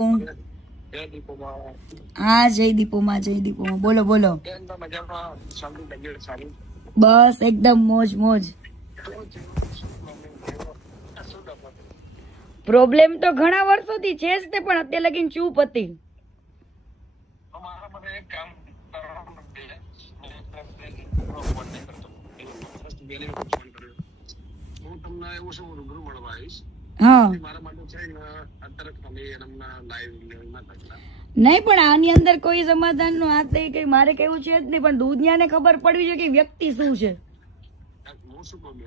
હા જય દીપોમાં જય દીપોમાં બોલો બોલો બસ એકદમ મોજ મોજ પ્રોબ્લેમ તો ઘણા વર્ષોથી છે જ તે પણ અત્યારે લગીન ચૂપ હતી એવું શું રૂબરૂ મળવા આવીશ હા નહીં પણ આની અંદર કોઈ સમાધાન નું આ નહીં કઈ મારે કેવું છે જ નહીં પણ દુનિયા ને ખબર પડવી જોઈએ કે વ્યક્તિ શું છે તમારી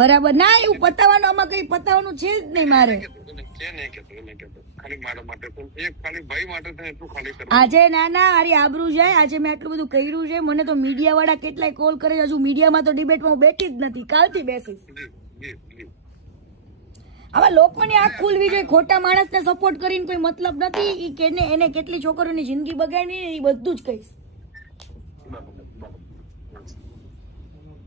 બરાબર ના એવું પતાવવાનું આમાં કઈ પતાવવાનું છે જ નહીં મારે આજે ના ના મારી આબરૂ જાય આજે મેં આટલું બધું કર્યું છે મને તો મીડિયા વાળા કેટલાય કોલ કરે હજુ મીડિયામાં તો ડિબેટમાં બેઠી જ નથી કાલથી બેસીશ આવા લોકોની આંખ ખુલવી જોઈએ ખોટા માણસને સપોર્ટ કરીને કોઈ મતલબ નથી એ કે એને કેટલી છોકરીઓની જિંદગી બગાડી એ બધું જ કહીશ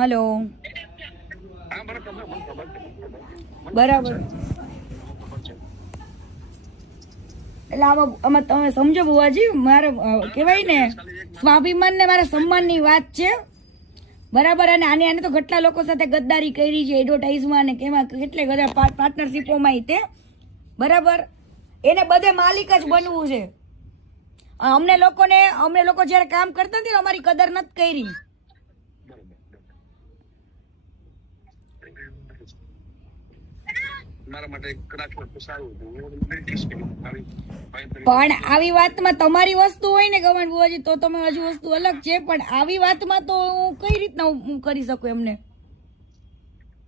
હલો બરાબર એટલે આમાં આમાં તમે સમજો બુવાજી મારે કહેવાય ને સ્વાભિમાન ને મારા સન્માનની વાત છે બરાબર અને આને આને તો કેટલા લોકો સાથે ગદ્દારી કરી છે એડવર્ટાઇઝમાં ને કેમાં કેટલે બધા પાર્ટનરશીપોમાં તે બરાબર એને બધે માલિક જ બનવું છે અમને લોકોને અમને લોકો જ્યારે કામ કરતા હતી અમારી કદર નથી કરી પણ આવી વાતમાં તમારી વસ્તુ હોય ને ગમન બુવાજી તો તમે હજુ વસ્તુ અલગ છે પણ આવી વાતમાં તો હું કઈ રીતના હું કરી શકું એમને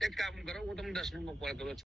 એક કામ કરો હું તમને દસ મિનિટમાં